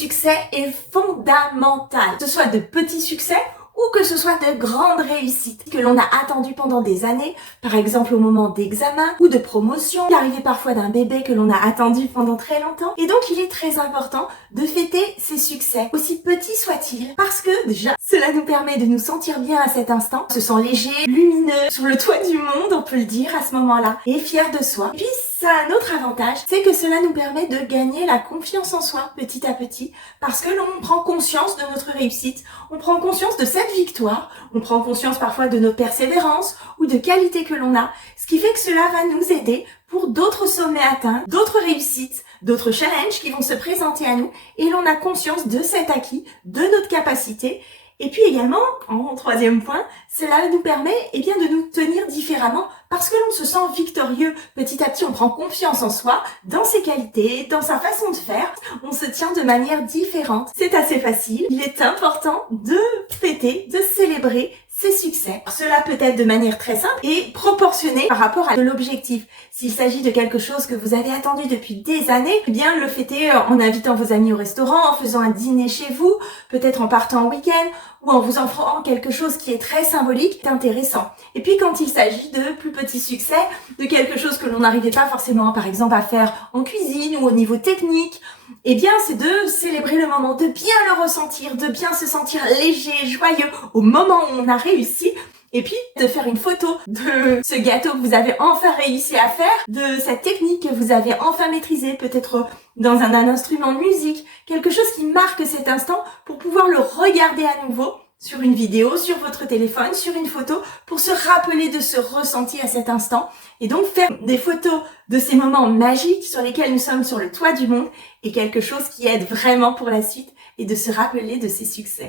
succès est fondamental. Que ce soit de petits succès ou que ce soit de grandes réussites que l'on a attendues pendant des années, par exemple au moment d'examen ou de promotion, l'arrivée parfois d'un bébé que l'on a attendu pendant très longtemps. Et donc il est très important de fêter ces succès, aussi petits soient-ils, parce que déjà, cela nous permet de nous sentir bien à cet instant, on se sent léger, lumineux, sur le toit du monde, on peut le dire à ce moment-là, et fier de soi. Et puis ça a un autre avantage, c'est que cela nous permet de gagner la confiance en soi petit à petit, parce que l'on prend conscience de notre réussite, on prend conscience de cette victoire, on prend conscience parfois de nos persévérances ou de qualités que l'on a, ce qui fait que cela va nous aider pour d'autres sommets atteints, d'autres réussites, d'autres challenges qui vont se présenter à nous, et l'on a conscience de cet acquis, de notre capacité. Et puis également, en troisième point, cela nous permet de nous tenir différemment parce que l'on se sent victorieux. Petit à petit, on prend confiance en soi, dans ses qualités, dans sa façon de faire. On se tient de manière différente. C'est assez facile. Il est important de fêter, de célébrer ses succès. Cela peut être de manière très simple et proportionnée par rapport à l'objectif. S'il s'agit de quelque chose que vous avez attendu depuis des années, eh bien le fêter en invitant vos amis au restaurant, en faisant un dîner chez vous, peut-être en partant en week-end ou en vous offrant quelque chose qui est très symbolique, intéressant. Et puis quand il s'agit de plus petits succès, de quelque chose que l'on n'arrivait pas forcément par exemple à faire en cuisine ou au niveau technique, eh bien c'est de célébrer le moment, de bien le ressentir, de bien se sentir léger, joyeux au moment où on a réussi. Et puis, de faire une photo de ce gâteau que vous avez enfin réussi à faire, de cette technique que vous avez enfin maîtrisée, peut-être dans un instrument de musique, quelque chose qui marque cet instant pour pouvoir le regarder à nouveau sur une vidéo, sur votre téléphone, sur une photo, pour se rappeler de ce ressenti à cet instant. Et donc, faire des photos de ces moments magiques sur lesquels nous sommes sur le toit du monde est quelque chose qui aide vraiment pour la suite et de se rappeler de ces succès.